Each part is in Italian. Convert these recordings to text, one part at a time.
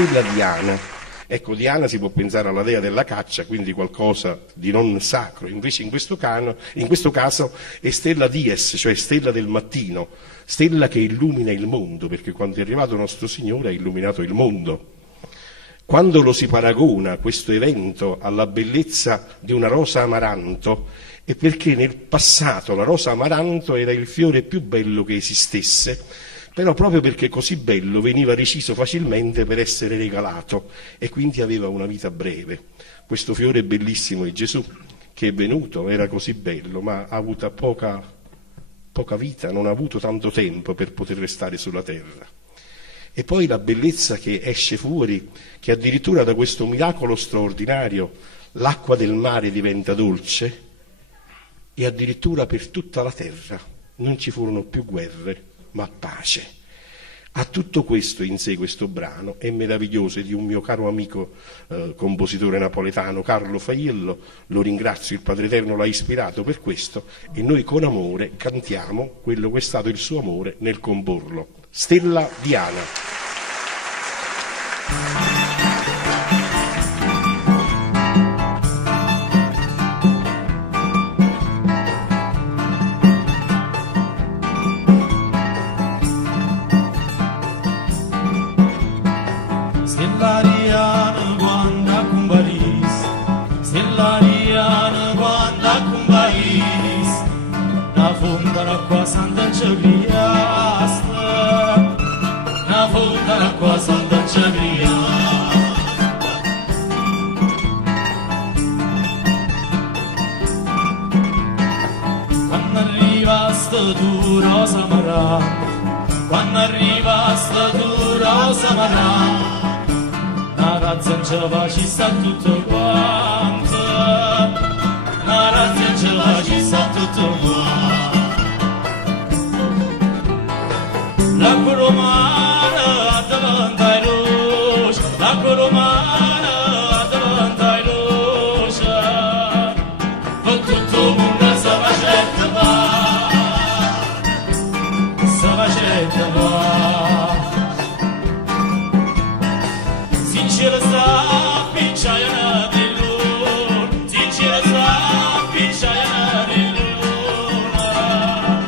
stella Diana. Ecco, Diana si può pensare alla dea della caccia, quindi qualcosa di non sacro, invece in questo caso è stella dies, cioè stella del mattino, stella che illumina il mondo, perché quando è arrivato nostro Signore ha illuminato il mondo. Quando lo si paragona questo evento alla bellezza di una rosa amaranto, è perché nel passato la rosa amaranto era il fiore più bello che esistesse, però proprio perché così bello veniva reciso facilmente per essere regalato e quindi aveva una vita breve. Questo fiore bellissimo di Gesù che è venuto era così bello, ma ha avuto poca vita, non ha avuto tanto tempo per poter restare sulla terra. E poi la bellezza che esce fuori, che addirittura da questo miracolo straordinario l'acqua del mare diventa dolce e addirittura per tutta la terra non ci furono più guerre, ma pace. A tutto questo in sé questo brano è meraviglioso, è di un mio caro amico compositore napoletano, Carlo Faiello, lo ringrazio, il Padre Eterno l'ha ispirato per questo e noi con amore cantiamo quello che è stato il suo amore nel comporlo. Stella Diana. Quando arriva sta tu rosa marà, la razza in cielo ci sta tutto quanto, la razza in cielo ci sta tutto quanto. L'acqua romana davanti ai luci, l'acqua romana davanti ai luci, con tutto il mondo si facetta va. Sincera sta picciaiana di luna, sincera sta picciaiana di luna,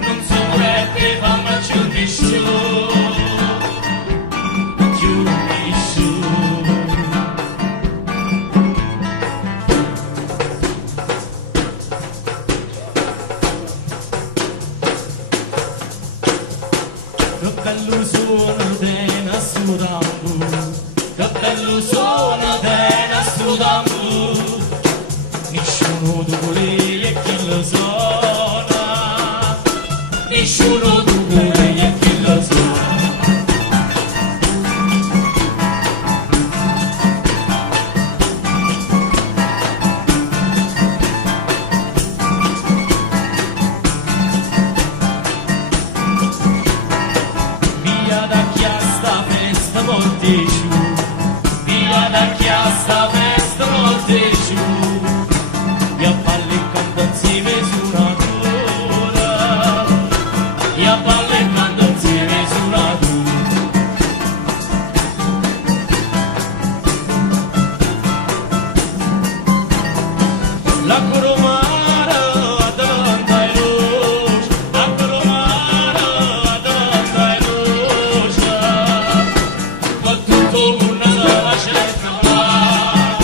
non so che fa ma ci unisce, ci unisce. Che bello suono della sudambu, che bello suono della sudambu, nessuno di quelli è chi lo suona, nessuno di quelli è chi lo suona. Via da chiasta festa moltesciù, e a palle quando insieme su natura, e a palle quando insieme su natura. La coromana davanti ai luci, la coromana davanti ai luci, con tutto il mondo si facetta va,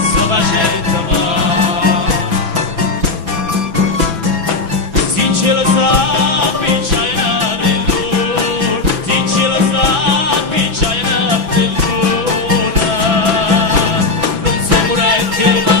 si facetta va. Sincero sta picciaiana di luna, sincero sta picciaiana di luna, non si muore che non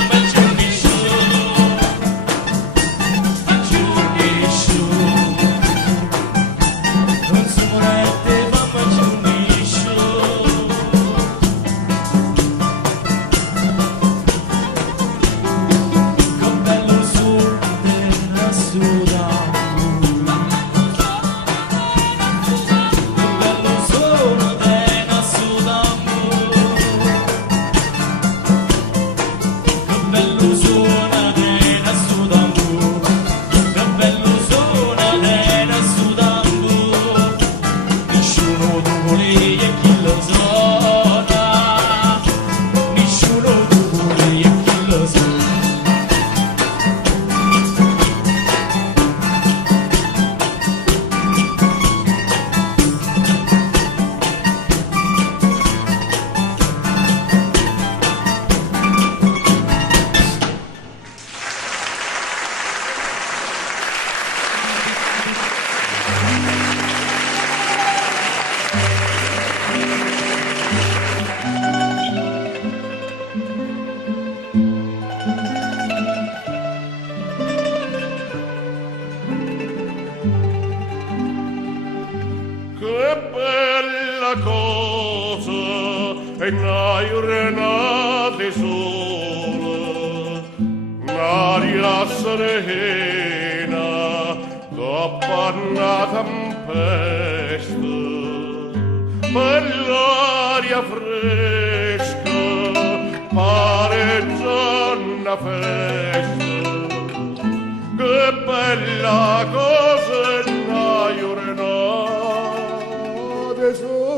una giornata sola, un'aria serena, dopo una tempesta, per l'aria fresca, pare già una festa. Che bella cosa una giornata sola.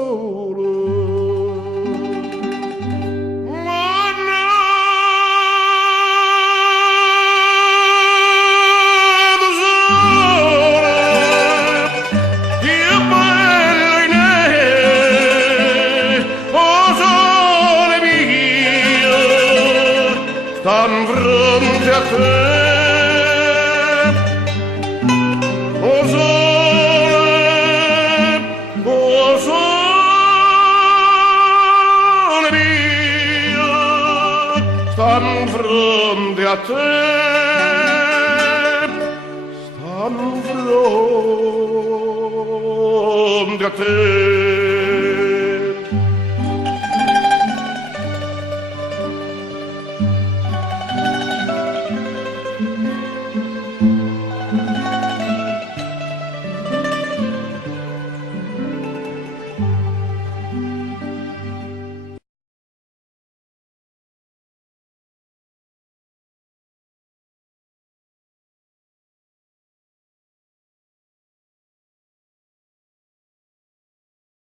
Stan fronte a te, o sole mio, stan fronte a te, stan fronte a te.